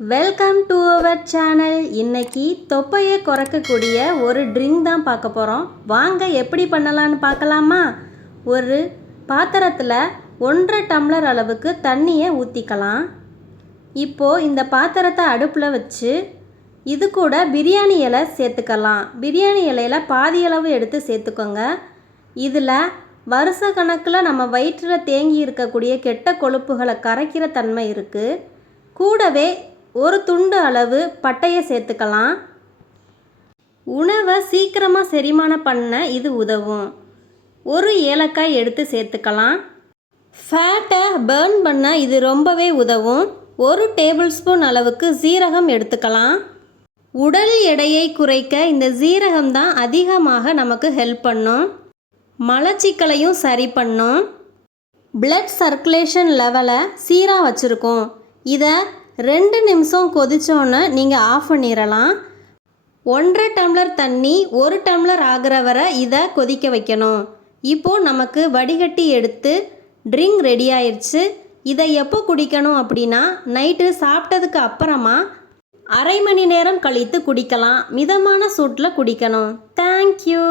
Welcome to our channel. இன்னைக்கு தொப்பையை குறைக்கக்கூடிய ஒரு ட்ரிங்க் தான் பார்க்க போகிறோம். வாங்க எப்படி பண்ணலான்னு பார்க்கலாமா? ஒரு பாத்திரத்தில் 1.5 டம்ளர் அளவுக்கு தண்ணியை ஊற்றிக்கலாம். இப்போது இந்த பாத்திரத்தை அடுப்பில் வச்சு இது கூட பிரியாணி இலை சேர்த்துக்கலாம். பிரியாணி இலையில் பாதி அளவு எடுத்து சேர்த்துக்கோங்க. இதில் வருஷ கணக்கில் நம்ம வயிற்றில் தேங்கி இருக்கக்கூடிய கெட்ட கொழுப்புகளை கரைக்கிற தன்மை இருக்குது. கூடவே ஒரு துண்டு அளவு பட்டையை சேர்த்துக்கலாம். உணவை சீக்கிரமாக செரிமானம் பண்ண இது உதவும். ஒரு ஏலக்காய் எடுத்து சேர்த்துக்கலாம். ஃபேட்டை பர்ன் பண்ண இது ரொம்பவே உதவும். 1 டேபிள் ஸ்பூன் அளவுக்கு சீரகம் எடுத்துக்கலாம். உடல் எடையை குறைக்க இந்த சீரகம் தான் அதிகமாக நமக்கு ஹெல்ப் பண்ணும். மலச்சிக்கலையும் சரி பண்ணும். பிளட் சர்க்குலேஷன் லெவலை சீராக வச்சுருக்கோம். இதை 2 நிமிஷம் கொதிச்சோன்னு நீங்கள் ஆஃப் பண்ணிடலாம். 1.5 டம்ளர் தண்ணி 1 டம்ளர் ஆகிற வரை இதை கொதிக்க வைக்கணும். இப்போது நமக்கு வடிகட்டி எடுத்து ட்ரிங்க் ரெடி ஆயிடுச்சு. இதை எப்போ குடிக்கணும் அப்படின்னா நைட்டு சாப்பிட்டதுக்கு அப்புறமா அரை மணி நேரம் கழித்து குடிக்கலாம். மிதமான சூட்டில் குடிக்கணும். தேங்க்யூ.